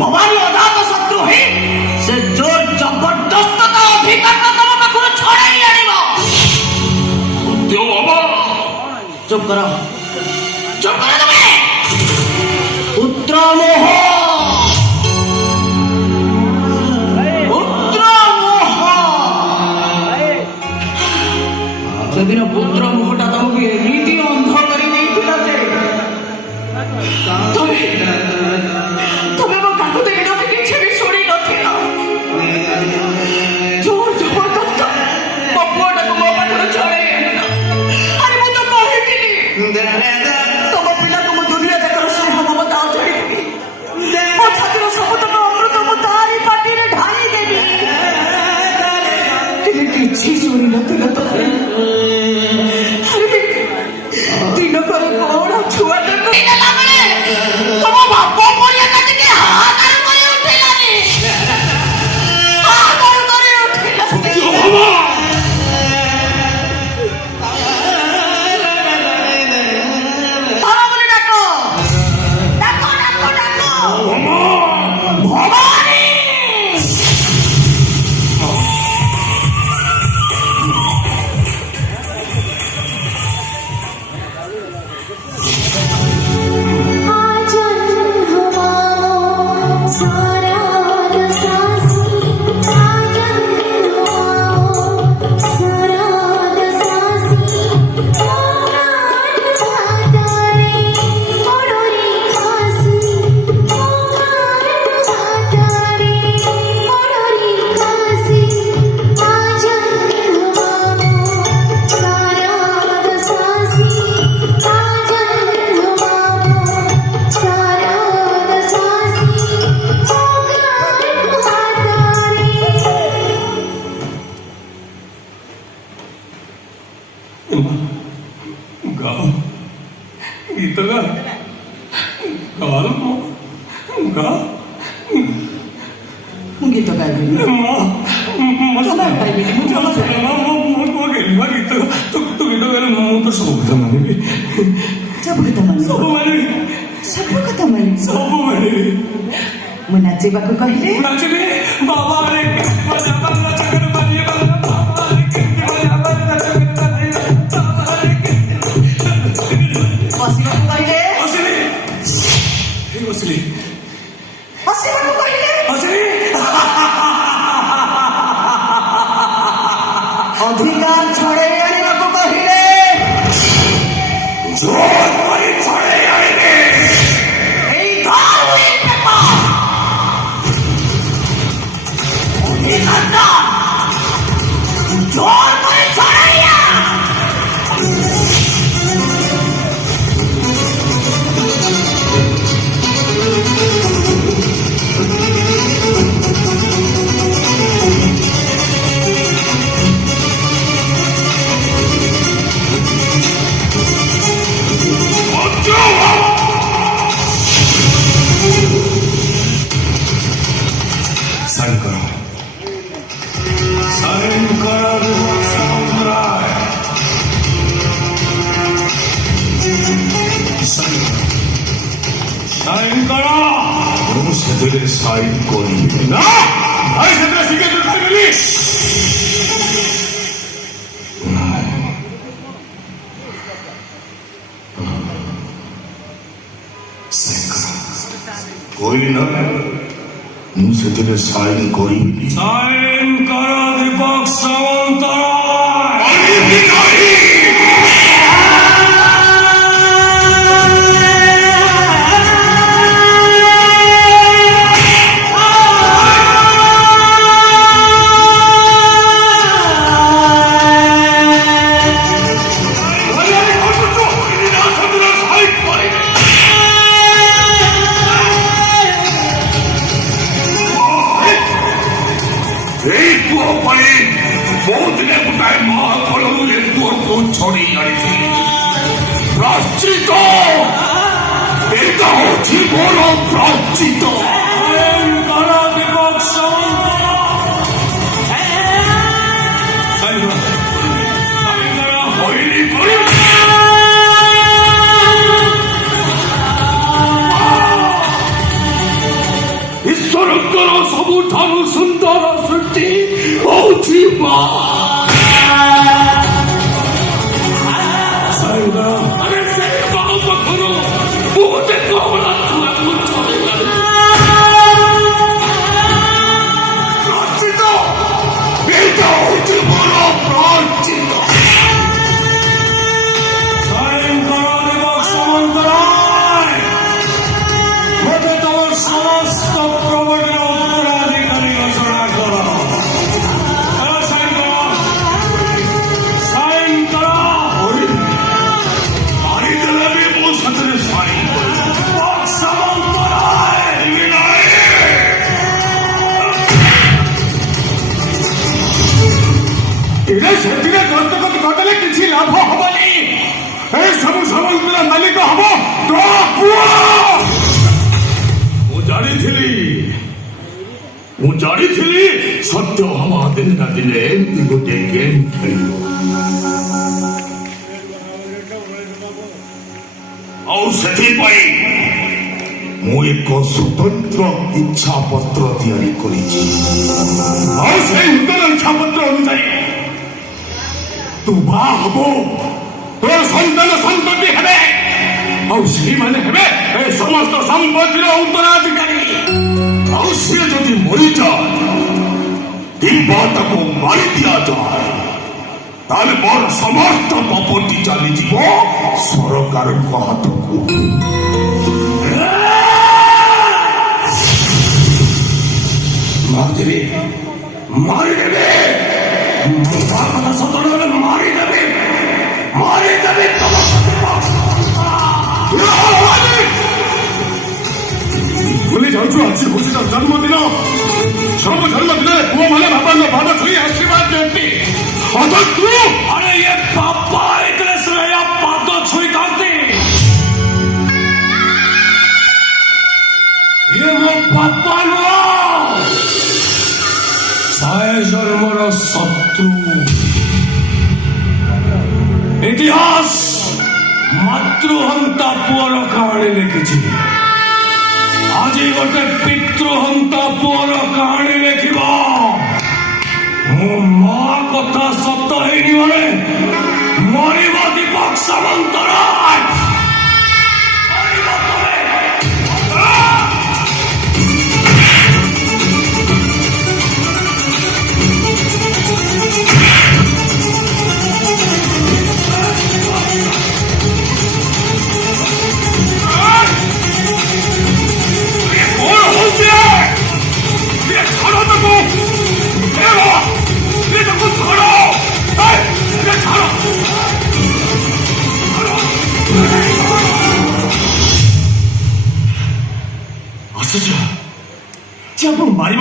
ଭବାନୀ ଅଜାତ ଶତ୍ରୁ ହେଇ ସେ ଜୋର ଜବରଦସ୍ତ ତା ଅଧିକାର ତମ ପାଖରୁ ଛଡ଼େଇ ଆଣିବ। ଚୁପ୍ କର ତମେ। ପୁତ୍ର ମୋହ ସେଦିନ ପୁତ୍ର ମୋହଟା ତମକୁ ଏମିତି ଅନ୍ଧ କରି ଦେଇଥିଲା ଯେ ତମେ ମୋ କାକୁ ଦେଖି କିଛି ବି ଶୁଣି ନଥିଲ। ଜୋର ଜବରଦସ୍ତ ମୋ ପୁଅଟାକୁ ମୋ ପାଖରୁ ଛଡ଼େଇ ଆଣିଲ। ଆରେ ମୁଁ ତ କହିଥିଲି ତମ ପିଲାକୁ ମୁଁ ଦୁନିଆ ଯାକର ସ୍ନେହ ମମତା ଅଛାଡ଼ିଥିଲି। ମୋ ଛାତିର ସବୁତକ ଅମୃତ ମୁଁ ତାରି ପାଟିରେ ଢାଳି ଦେବି। କିଛି ଶୁଣି ନଥିଲ ତମେ। ଦିନ ପରେ କଣ ଛୁଆଟାକୁ ତମ ବାପ ପରିଆ କାଟିକି ହାହାକାର କରି ଉଠିଲାନି। गीत गा गीत गाइबिनी तू गीत गाइले ମୁଁ ତ ସବୁ କଥା ମାନିବି। ସବୁ କଥା ମାନିବି। ମୁଁ ନାଚିବାକୁ କହିଲେ ନାଚିବି। ବାବା ରେ ବସିବାକୁ କହିଲେ ବସିଲି। ବସିବାକୁ କହିଲେ ଅଧିକାର ଛଡ଼େଇ ଆଣିବାକୁ କହିଲେ ଜୋର କରି ଛଡ଼େଇ ଆଣିବେ। ଏଇ ଅଧିକାରଟା ଜୋର କରି ଛଡ଼େଇଆ। ସେଥିରେ ସାଇନ୍ କରିବି ନା। ଭାଇ ସେଥିରେ ସିଗ୍ନେଚର କରିବି। କହିଲି ନା ମୁଁ ସେଥିରେ ସାଇନ୍ କରିବିନି। ସାଇନ୍ କର ଦୀପକ ସାମନ୍ତରାୟ। କରିବି ନାହିଁ। ছড়িয়ে আনিছিলি প্রাশ্চিত। এটা হচ্ছে বড় প্রাশ্চিত। ସରକାର ସବୁଠାରୁ ସୁନ୍ଦର ସୃଷ୍ଟି ହଉଛି ମା। ଆରେ ସେ ମା ପାଖରୁ ମୁଁ ଗୋଟେ କମଳା ଛୁଆକୁ ଛଡ଼େଇଲାଣି। ପ୍ରାଚିତ, ଏଇଟା ହଉଛି ମୋର ପ୍ରାଚିତ। ସେଥିରେ ଦସ୍ତଖତ କରିଦେଲେ କିଛି ଲାଭ ହବନି। ଏ ସବୁ ସାମନ୍ତର ମାଲିକ ହବ ତୋ ପୁଅ। ମୁଁ ଜାଣିଥିଲି ସତ୍ୟଭାମା ଦିନେ ନା ଦିନେ ଏମିତି ଗୋଟେ ଗେମ୍ ଖେଳିବ। ଆଉ ସେଥିପାଇଁ ମୁଁ ଏକ ସ୍ୱତନ୍ତ୍ର ଇଚ୍ଛାପତ୍ର ତିଆରି କରିଛି। ଆଉ ସେଇ ନୂତନ ଇଚ୍ଛାପତ୍ର ଅନୁଯାୟୀ ତୁ ବାହା ହବ, ତୋର ସନ୍ତାନ ସନ୍ତତି ହେବେ, ଆଉ ସେଇମାନେ ହେବେ ଏ ସମସ୍ତ ସମ୍ପତ୍ତିର ଉତ୍ତରାଧିକାରୀ। ଆଉ ସିଏ ଯଦି ମରିଯାଏ କିମ୍ବା ତାକୁ ମାରି ଦିଆଯାଏ ତାହେଲେ ମୋର ସମସ୍ତ ପ୍ରପର୍ଟି ଚାଲିଯିବ ସରକାରଙ୍କ ହାତକୁ। ମାରିଦେବେ, ମାରିଦେବେ, କଥା ସତର ମାରିଦେବେ, ମାରିଦେବେ ତମ ଭୁଲି ଯାଉଛୁ। ଆଜି ହଉଛି ତାର ଜନ୍ମଦିନ। ସବୁ ଜନ୍ମଦିନରେ ପୁଅମାନେ ବାପାଙ୍କ ପାଦ ଛୁଇଁ ଆଶୀର୍ବାଦ ଦିଅନ୍ତି। ଅଥଚ ତୁ ଆରେ ଏ ବାପା ହେଇଥିଲେ ଶ୍ରେୟା ପାଦ ଛୁଇଁଥାନ୍ତି। ଇଏ ମୋ ବାପା ନୁହଁ, ସାଏ ଜନ୍ମର ଶତ୍ରୁ। ଇତିହାସ ମାତୃହନ୍ତା ପୁଅର କାହାଣୀ ଲେଖିଛି। ଆଜି ଗୋଟେ ପିତୃହନ୍ତା ପୁଅର କାହାଣୀ ଲେଖିବ। ମୋ ମା କଥା ସତ ହେଇନି ମାନେ ମରିବ ଦୀପକ ସାମନ୍ତରାୟ। ମରିବ ତମେ। 어쩌죠? 저분 말이